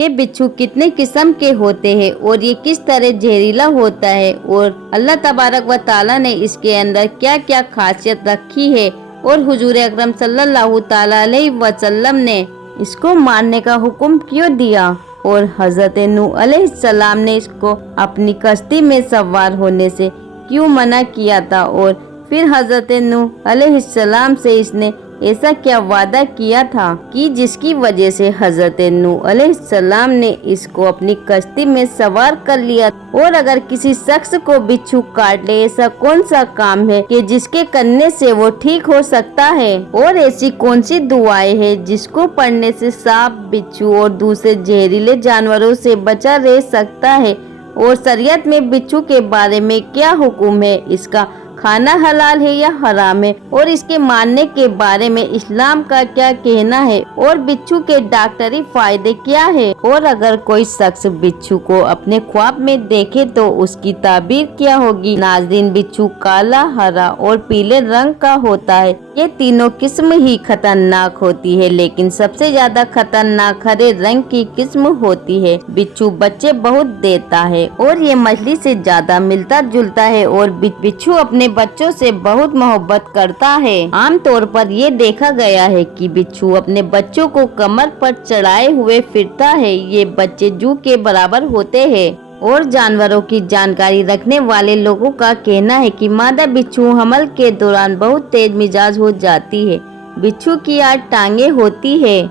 ये बिच्छू कितने किस्म के होते हैं और ये किस तरह जहरीला होता है और अल्लाह तबारक व ताला ने इसके अंदर क्या क्या खासियत रखी है और हुजूर अकरम सल्लल्लाहु ताला अलैहि वसल्लम ने इसको मारने का हुक्म क्यों दिया और हजरत नूह अलैहिस्सलाम ने इसको अपनी कश्ती में सवार होने से क्यों मना किया था और फिर हजरत नूह अलैहिस्सलाम से इसने ऐसा क्या वादा किया था कि जिसकी वजह से हजरत नूह अलैहिस्सलाम ने इसको अपनी कश्ती में सवार कर लिया। और अगर किसी शख्स को बिच्छू काट ले, ऐसा कौन सा काम है कि जिसके करने से वो ठीक हो सकता है और ऐसी कौन सी दुआएं हैं जिसको पढ़ने से सांप, बिच्छू और दूसरे जहरीले जानवरों से बचा रह सकता है और शरीयत में बिच्छू के बारे में क्या हुक्म है, इसका खाना हलाल है या हराम है और इसके मारने के बारे में इस्लाम का क्या कहना है और बिच्छू के डॉक्टरी फायदे क्या है और अगर कोई शख्स बिच्छू को अपने ख्वाब में देखे तो उसकी ताबीर क्या होगी। नाज़रीन, बिच्छू काला, हरा और पीले रंग का होता है। ये तीनों किस्म ही खतरनाक होती है, लेकिन सबसे ज्यादा खतरनाक हरे रंग की किस्म होती है। बिच्छू बच्चे बहुत देता है और ये मछली से ज्यादा मिलता जुलता है और बिच्छू अपने बच्चों से बहुत मोहब्बत करता है। आम तौर पर ये देखा गया है कि बिच्छू अपने बच्चों को कमर पर चढ़ाए हुए फिरता है। ये बच्चे जू के बराबर होते हैं और जानवरों की जानकारी रखने वाले लोगों का कहना है कि मादा बिच्छू हमल के दौरान बहुत तेज मिजाज हो जाती है। बिच्छू की 8 टांगे होती है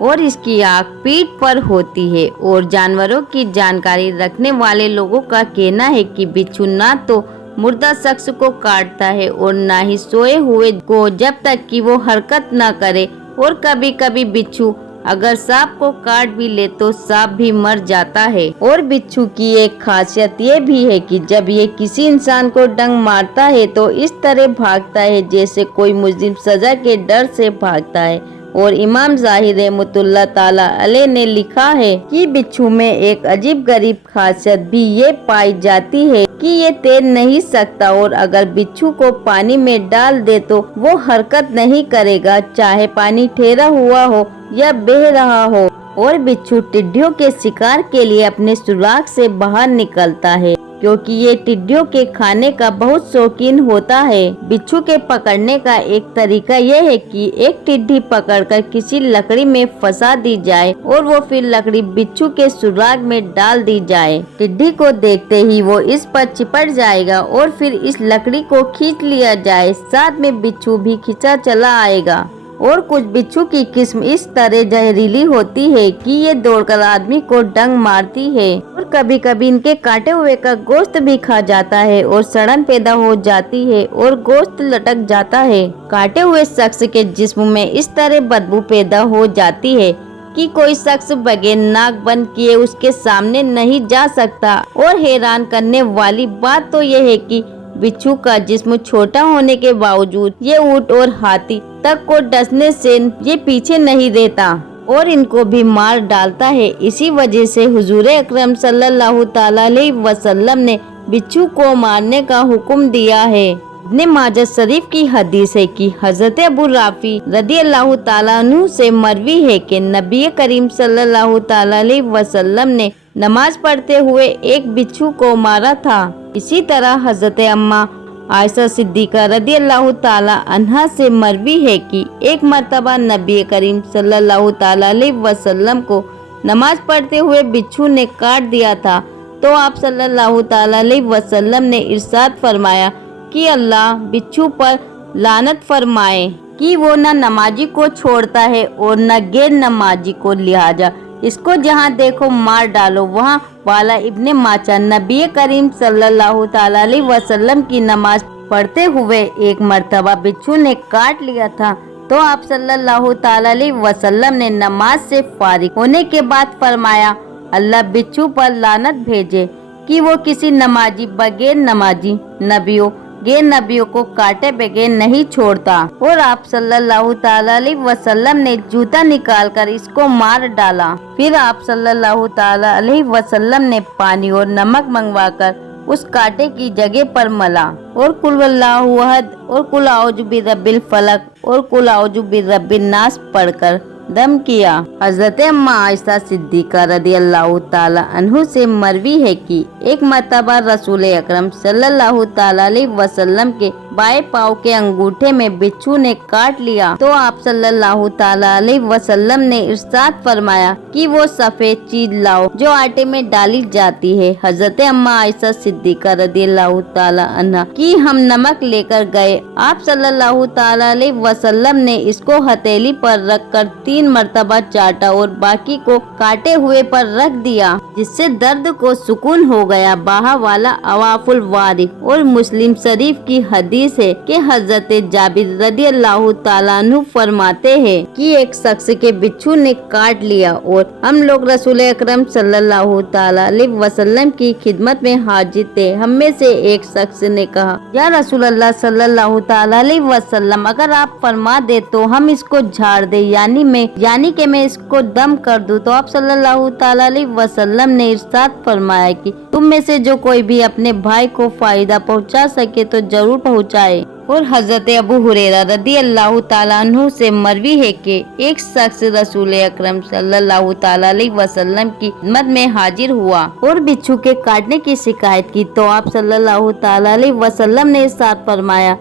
और इसकी आँख पीठ पर होती है और जानवरों की जानकारी रखने वाले लोगों का कहना है कि बिच्छू ना तो मुर्दा शख्स को काटता है और ना ही सोए हुए को, जब तक कि वो हरकत ना करे। और कभी कभी बिच्छू अगर सांप को काट भी ले तो सांप भी मर जाता है। और बिच्छू की एक खासियत ये भी है कि जब ये किसी इंसान को डंक मारता है तो इस तरह भागता है जैसे कोई मुजरिम सजा के डर से भागता है। और इमाम ज़ाहिर रहमतुल्लाह ताला अलैह ने लिखा है कि बिच्छू में एक अजीब गरीब खासियत भी ये पाई जाती है कि ये तैर नहीं सकता और अगर बिच्छू को पानी में डाल दे तो वो हरकत नहीं करेगा, चाहे पानी ठहरा हुआ हो या बह रहा हो। और बिच्छू टिड्डियों के शिकार के लिए अपने सुराख से बाहर निकलता है क्योंकि ये टिड्डियों के खाने का बहुत शौकीन होता है। बिच्छू के पकड़ने का एक तरीका यह है कि एक टिड्डी पकड़कर किसी लकड़ी में फंसा दी जाए और वो फिर लकड़ी बिच्छू के सुराग में डाल दी जाए। टिड्डी को देखते ही वो इस पर चिपट जाएगा और फिर इस लकड़ी को खींच लिया जाए, साथ में बिच्छू भी खींचा चला आएगा। और कुछ बिच्छू की किस्म इस तरह जहरीली होती है कि ये दौड़कर आदमी को डंक मारती है और कभी कभी इनके काटे हुए का गोश्त भी खा जाता है और सड़न पैदा हो जाती है और गोश्त लटक जाता है। काटे हुए शख्स के जिस्म में इस तरह बदबू पैदा हो जाती है कि कोई शख्स बगैर नाक बंद किए उसके सामने नहीं जा सकता। और हैरान करने वाली बात तो यह है कि बिच्छू का जिस्म छोटा होने के बावजूद ये ऊंट और हाथी तक को डसने से ये पीछे नहीं रहता और इनको भी मार डालता है। इसी वजह से हुजूर अकरम सल्लल्लाहु ताला अलैहि वसल्लम ने बिच्छू को मारने का हुक्म दिया है। इब्ने माजा शरीफ की हदीस है कि हजरत अबू राफी रदियल्लाहु ताला अन्हु से मरवी है कि नबी करीम सल्लल्लाहु ताला अलैहि वसल्लम ने नमाज पढ़ते हुए एक बिच्छू को मारा था। इसी तरह हजरत अम्मा आयशा सिद्दीका रदियल्लाहु ताला अन्हा से मरवी है कि एक मर्तबा नबी करीम सल्लल्लाहु ताला अलैहि वसल्लम को नमाज पढ़ते हुए बिच्छू ने काट दिया था तो आप सल्लल्लाहु ताला अलैहि वसल्लम ने इरशाद फरमाया कि अल्लाह बिच्छू पर लानत फरमाए कि वो न नमाजी को छोड़ता है और न गैर नमाजी को, लिहाजा इसको जहाँ देखो मार डालो। वहाँ वाला इब्ने माचा नबी करीम सल्लल्लाहु ताला अलैहि वसल्लम की नमाज पढ़ते हुए एक मर्तबा बिच्छू ने काट लिया था तो आप सल्लल्लाहु ताला अलैहि वसल्लम ने नमाज से फारिग होने के बाद फरमाया अल्लाह बिच्छू पर लानत भेजे कि वो किसी नमाजी बगैर नमाजी, नबियों गैर नबियों को काटे बगैर नहीं छोड़ता। और आप सल्लल्लाहु ताला अलैहि वसल्लम ने जूता निकालकर इसको मार डाला। फिर आप सल्लल्लाहु ताला अलैहि वसल्लम ने पानी और नमक मंगवाकर उस कांटे की जगह पर मला और कुल वल्लाहु अहद और कुल आउज़ु बिरब्बिल फलक और कुल आउज़ु बिरब्बिन नास पढ़कर दम किया। हजरत अम्मा आयशा सिद्दीका रदी अल्लाह ताला अन्हु से मरवी है कि एक मर्तबा रसूल अकरम सल्लल्लाहु ताला अलैहि वसल्लम के बाएं पाँव के अंगूठे में बिच्छू ने काट लिया तो आप सल्लल्लाहु ताला अलैहि वसल्लम ने इरशाद फरमाया कि वो सफेद चीज लाओ जो आटे में डाली जाती है। हजरत अम्मा आयशा सिद्दीका रदियल्लाहु ताला अन्हा कि हम नमक लेकर गए, आप सल्लल्लाहु ताला अलैहि वसल्लम ने इसको हथेली पर रखकर 3 मर्तबा चाटा और बाकी को काटे हुए पर रख दिया, जिससे दर्द को सुकून हो गया। बाहा वाला अवाफुल वारिफ और मुस्लिम शरीफ की हदीस है कि हजरत जाबिर रदियल्लाहु ताला अन्हु फरमाते हैं कि एक शख्स के बिच्छू ने काट लिया और हम लोग रसूल अकरम सल्लल्लाहु ताला अलैहि वसल्लम की खिदमत में हाजिर थे। हम में से एक शख्स ने कहा, या रसूल अल्लाह सल्लल्लाहु ताला अलैहि वसल्लम, अगर आप फरमा दे तो हम इसको झाड़ दे, यानी कि मैं इसको दम कर दूं। तो आप सल्लल्लाहु ताला अलैहि वसल्लम ने इरशाद फरमाया कि तुम में से जो कोई भी अपने भाई को फायदा पहुंचा सके तो जरूर पहुंचाए। और हजरत अबू हुरैरा रदी अल्लाह ताला अन्हु से मरवी है कि एक शख्स रसूल अकरम सल्लल्लाहु ताला अलैहि वसल्लम की खिदमत में हाजिर हुआ और बिच्छू के काटने की शिकायत की तो आप सल्लल्लाहु ताला अलैहि वसल्लम ने इरशाद फरमाया,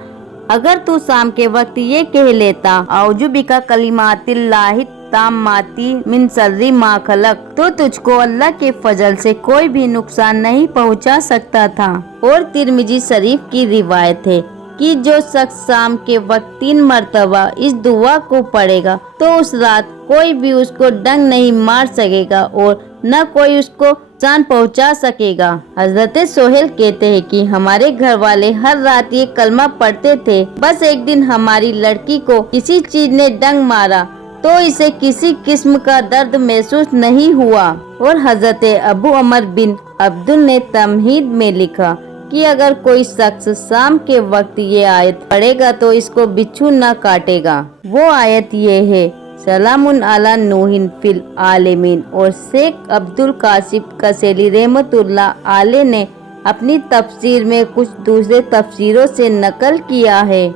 अगर तू शाम के वक्त ये कह लेता औजु बिका कलिमातिल्लाहि ताम्माती मिन शर्रि मा खलक, तो तुझको अल्लाह के फजल से कोई भी नुकसान नहीं पहुंचा सकता था। और तिरमिजी शरीफ की रिवायत है कि जो शख्स शाम के वक्त 3 मर्तबा इस दुआ को पढ़ेगा तो उस रात कोई भी उसको डंग नहीं मार सकेगा और न कोई उसको जान पहुंचा सकेगा। हजरत सोहेल कहते हैं कि हमारे घर वाले हर रात ये कलमा पढ़ते थे। बस एक दिन हमारी लड़की को किसी चीज ने डंग मारा तो इसे किसी किस्म का दर्द महसूस नहीं हुआ। और हजरत अबू अमर बिन अब्दुल ने तमहीद में लिखा कि अगर कोई शख्स शाम के वक्त ये आयत पढ़ेगा तो इसको बिच्छू न काटेगा। वो आयत ये है, सलामुन अला नूहिन फिल आलमीन। और शेख अब्दुल कासिम कसेली रहमतुल्लाह अलैह ने अपनी तफसीर में कुछ दूसरे तफसीरों से नकल किया है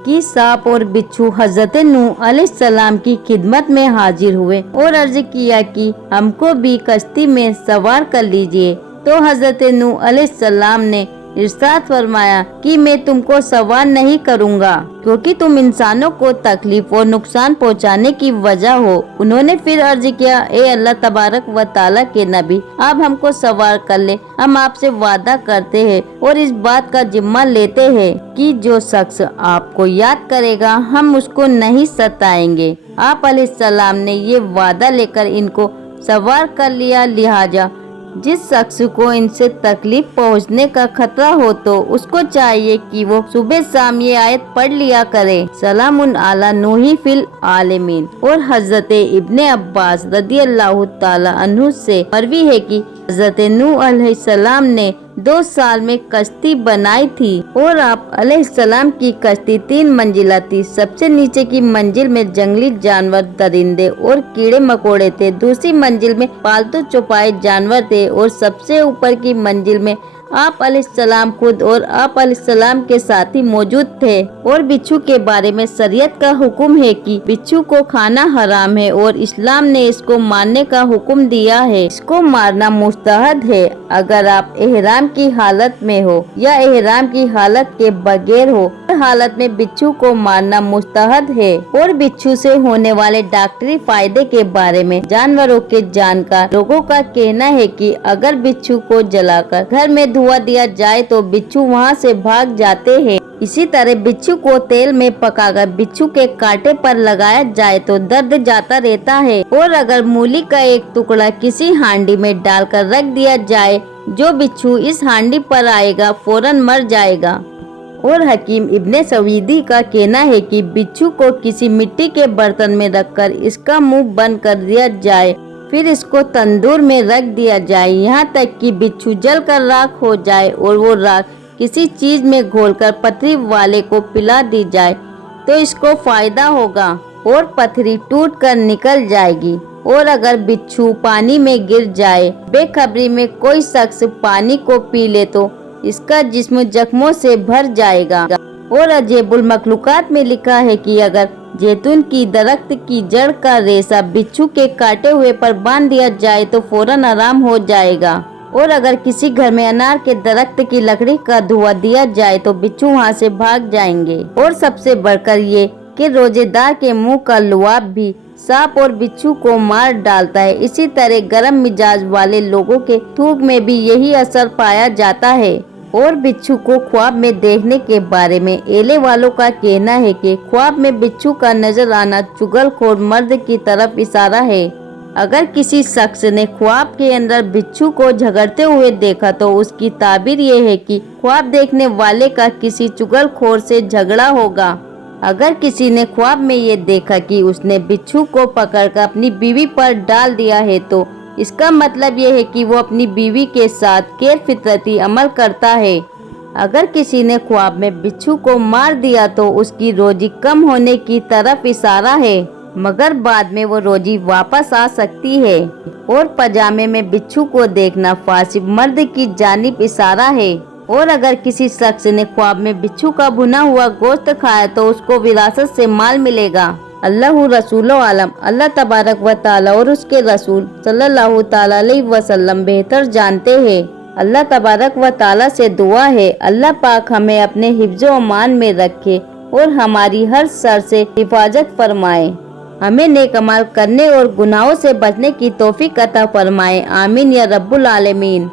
कि सांप और बिच्छू हजरत नूह अलैहिस्सलाम की खिदमत में हाजिर हुए और अर्ज किया कि हमको भी कश्ती में सवार कर लीजिए। तो हजरत नूह अलैहिस्सलाम ने इरशाद फरमाया कि मैं तुमको सवार नहीं करूंगा क्योंकि तुम इंसानों को तकलीफ और नुकसान पहुंचाने की वजह हो। उन्होंने फिर अर्ज किया, ए अल्लाह तबारक व ताला के नबी, आप हमको सवार कर ले। हम आपसे वादा करते हैं और इस बात का जिम्मा लेते हैं कि जो शख्स आपको याद करेगा हम उसको नहीं सताएंगे। आप अलैहिस्सलाम ने ये वादा लेकर इनको सवार कर लिया। लिहाजा जिस शख्स को इनसे तकलीफ पहुंचने का खतरा हो तो उसको चाहिए कि वो सुबह शाम ये आयत पढ़ लिया करे, सलामुन अला नूही फिल आलमीन। और हजरत इब्ने अब्बास रदियल्लाहु ताला अन्हु से मरवी है कि हजरत नूह अलैहिस्सलाम ने 2 साल में कश्ती बनाई थी और आप अलैहिस्सलाम की कश्ती 3 मंजिला थी। सबसे नीचे की मंजिल में जंगली जानवर, दरिंदे और कीड़े मकोड़े थे। दूसरी मंजिल में पालतू चौपाए जानवर थे और सबसे ऊपर की मंजिल में आप अलैहिस्सलाम खुद और आप अलैहिस्सलाम के साथी मौजूद थे। और बिच्छू के बारे में शरीयत का हुक्म है कि बिच्छू को खाना हराम है और इस्लाम ने इसको मारने का हुक्म दिया है। इसको मारना मुस्तहद है अगर आप एहराम की हालत में हो या एहराम की हालत के बगैर हो। हर हालत में बिच्छू को मारना मुस्तहद है। और बिच्छू से होने वाले डॉक्टरी फायदे के बारे में जानवरों के जानकार लोगों का कहना है कि अगर बिच्छू को जलाकर घर में धुआं दिया जाए तो बिच्छू वहां से भाग जाते हैं। इसी तरह बिच्छू को तेल में पकाकर बिच्छू के कांटे पर लगाया जाए तो दर्द जाता रहता है। और अगर मूली का एक टुकड़ा किसी हांडी में डालकर रख दिया जाए, जो बिच्छू इस हांडी पर आएगा फौरन मर जाएगा। और हकीम इब्ने सवीदी का कहना है कि बिच्छू को किसी मिट्टी के बर्तन में रखकर इसका मुंह बंद कर दिया जाए, फिर इसको तंदूर में रख दिया जाए यहाँ तक कि बिच्छू जलकर राख हो जाए और वो राख किसी चीज में घोलकर पथरी वाले को पिला दी जाए तो इसको फायदा होगा और पथरी टूटकर निकल जाएगी। और अगर बिच्छू पानी में गिर जाए, बेखबरी में कोई शख्स पानी को पी ले तो इसका जिस्म जख्मों से भर जाएगा। और अजीबुल मखलूकात में लिखा है कि अगर जैतून की दरख्त की जड़ का रेशा बिच्छू के काटे हुए पर बांध दिया जाए तो फौरन आराम हो जाएगा। और अगर किसी घर में अनार के दरख्त की लकड़ी का धुआं दिया जाए तो बिच्छू वहां से भाग जाएंगे। और सबसे बढ़कर ये कि रोजेदार के मुंह का लुआब भी सांप और बिच्छू को मार डालता है। इसी तरह गर्म मिजाज वाले लोगों के थूक में भी यही असर पाया जाता है। और बिच्छू को ख्वाब में देखने के बारे में एले वालों का कहना है कि ख्वाब में बिच्छू का नजर आना चुगलखोर मर्द की तरफ इशारा है। अगर किसी शख्स ने ख्वाब के अंदर बिच्छू को झगड़ते हुए देखा तो उसकी ताबीर ये है कि ख्वाब देखने वाले का किसी चुगलखोर से झगड़ा होगा। अगर किसी ने ख्वाब में ये देखा कि उसने बिच्छू को पकड़कर अपनी बीवी पर डाल दिया है तो इसका मतलब ये है कि वो अपनी बीवी के साथ गैर फितरती अमल करता है। अगर किसी ने ख्वाब में बिच्छू को मार दिया तो उसकी रोजी कम होने की तरफ इशारा है, मगर बाद में वो रोजी वापस आ सकती है। और पजामे में बिच्छू को देखना फासिक मर्द की जानिब इशारा है। और अगर किसी शख्स ने ख्वाब में बिच्छू का भुना हुआ गोश्त खाया तो उसको विरासत से माल मिलेगा। अल्लाह रसूल आलम, अल्लाह तबारक व ताला और उसके रसूल सल्लल्लाहु ताला अलैहि वसल्लम बेहतर जानते हैं। अल्लाह तबारक व ताला से दुआ है अल्लाह पाक हमें अपने हिफ्ज़ व अमान में रखे और हमारी हर शर से हिफाजत फरमाए। हमें नेक अमल करने और गुनाहों से बचने की तौफीक अता फरमाए। आमीन या रब्बुल आलमीन।